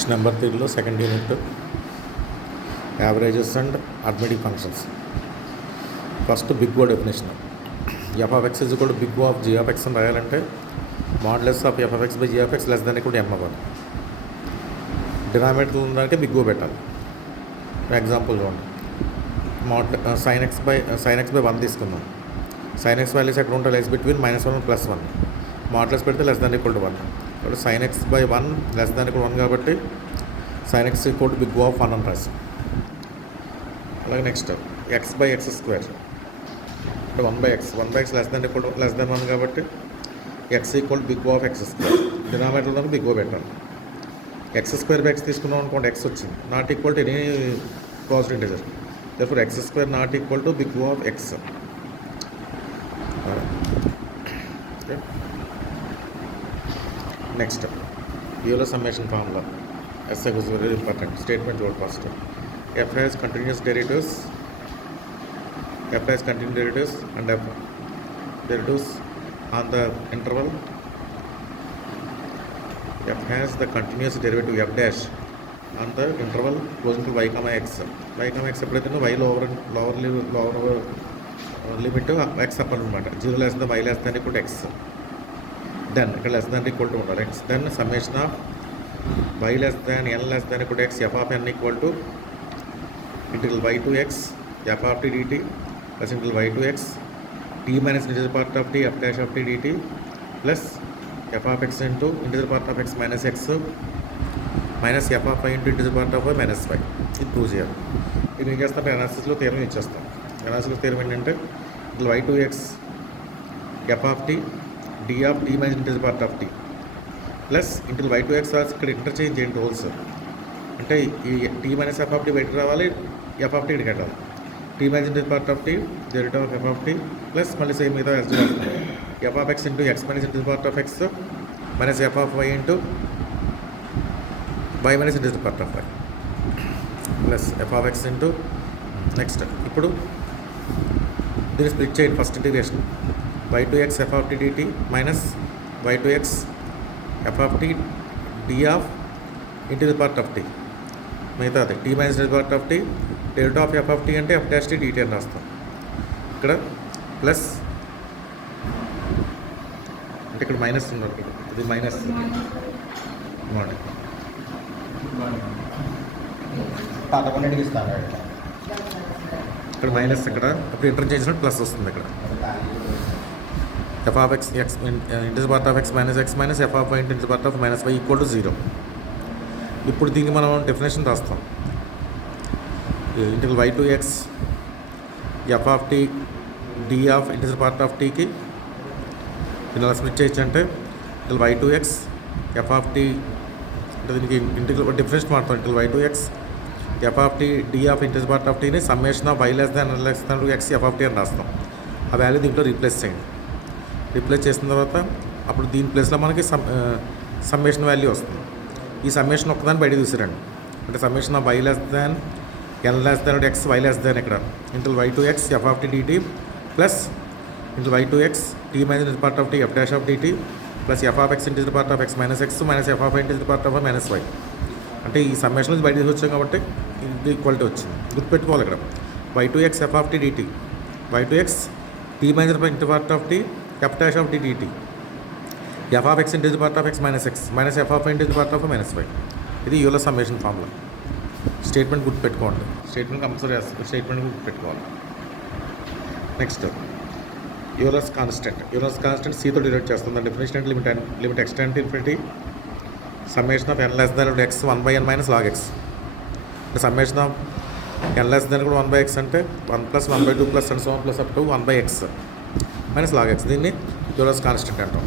Next number 3లో second unit averages and arithmetic functions. First big O definition. F of x is equal to big O of g of x అని రాయాలంటే modulus of F of x by g of x less than equal to M అవ్వాలి. Denominator ఉందంటే big O పెట్టాలి. Example చూడండి, sign x by 1 తీసుకుందాం. Sign X values ఎక్కడ ఉంటాయి? Less between -1 and +1. Modulus పెడితే లెస్ దాన్ ఈక్వల్ టు 1. కాబట్టి sine x by 1 less than equal 1 కాబట్టి sine x equal to big O of 1 అని రాసి. అలాగే next x by x square అంటే 1/x less than equal to 1 కాబట్టి x equal big O of x square. డినామినేటర్లో big O పెట్టాలి. X square by x తీసుకున్నాం అనుకోండి, ఎక్స్ వచ్చింది. Not equal to any positive integer. therefore x square not equal to big O of x. Next Euler summation formula. SI was very important. Statement చూడండి first. F has continuous derivatives and f derivatives on the interval. F has the continuous derivative f dash on the interval closing to y comma x. y comma x ఎప్పుడైతే y lower limit x upper అనమాట. 0 less than y less than equal to x. Then ఇక్కడ less than equal to ఉండాలి x. Then summation of y less than n less than equal to x f of n equal to integral y to x f of t dt plus integral y to x t minus integral part of t f dash of t dt plus f of x into integral part of x minus x minus f of y into integral part of y minus y. ఇది prove చేయాలి. ఇది ఏం చేస్తాం? అనాలిసిస్లో theorem ఇచ్చేస్తాం. అనాలిసిస్లో theorem ఏంటంటే integral y to x f of t d of t minus integral part of t plus integral y to x రాసి ఇక్కడ interchange చేయండి హోల్స్. అంటే ఈ t minus f of t బయటకు రావాలి, f of t ఇక్కడికి వెళ్ళాలి. t minus integral part of t derivative of f of t plus మళ్ళీ సేమ్ మీద f of x into x minus integral part of x minus f of y into y minus integral part of y plus f of x into next. ఇప్పుడు దీన్ని split చేయండి. First integration y to x f of t dt minus y to x f of t d of integral part of t. మిగతా అది t minus integral part of t derivative of F of T అంటే F dash T DT అని రాస్తాం. ఇక్కడ plus అంటే ఇక్కడ minus ఉన్నారు. ఇది మైనస్ ఇక్కడ మైనస్, ఇక్కడ అప్పుడు ఇంటర్ చేసినట్టు ప్లస్ వస్తుంది. ఇక్కడ f of x integer part of x minus f of y integer part of minus y equal to 0. ఇప్పుడు దీనికి మనం డెఫినేషన్ రాస్తాం. Integral y to x f of t d of integral part of టీకి ఇలా split చేయొచ్చు. అంటే integral y to x f of t అంటే దీనికి ఇంటిగ్రల్ డిఫరెన్స్ మారుతాం. Integral y to x f of t d of integral part of టీని summation of y less than x f of t అని రాస్తాం. ఆ value దీంట్లో replace చేయండి. Replace చేసిన తర్వాత అప్పుడు దీని ప్లేస్లో మనకి సమ్మేషన్ వాల్యూ వస్తుంది. ఈ సమ్మేషన్ ఒక్కదాన్ని బయట తీసిరండి. అంటే summation of y less than n less than x y less than ఇక్కడ integral y to x f of t dt plus integral y to x t minus integral part of t f dash of dt plus f of x integral part of x minus x minus f of y integral part of y minus y. అంటే ఈ summation నుంచి బయట తీసుకొచ్చాం కాబట్టి ఇది equality వచ్చింది. గుర్తుపెట్టుకోవాలి ఇక్కడ y to x f of t dt y to x t minus integral part of t f dash of t dt f of x integral part of x minus f of y integral part of y minus y. ఇది Euler summation formula. Statement గుర్తుపెట్టుకోండి. Statement compulsory statement గుర్తుపెట్టుకోవాలి. Next Euler's constant సీతో derive చేస్తుంది. Definition limit extend infinity summation of n less than x 1/n minus log x. Summation of n less than కూడా 1/x అంటే 1 + 1/2 + and so on plus up to 1/x minus log x. దీన్ని Euler's constant అంటాం.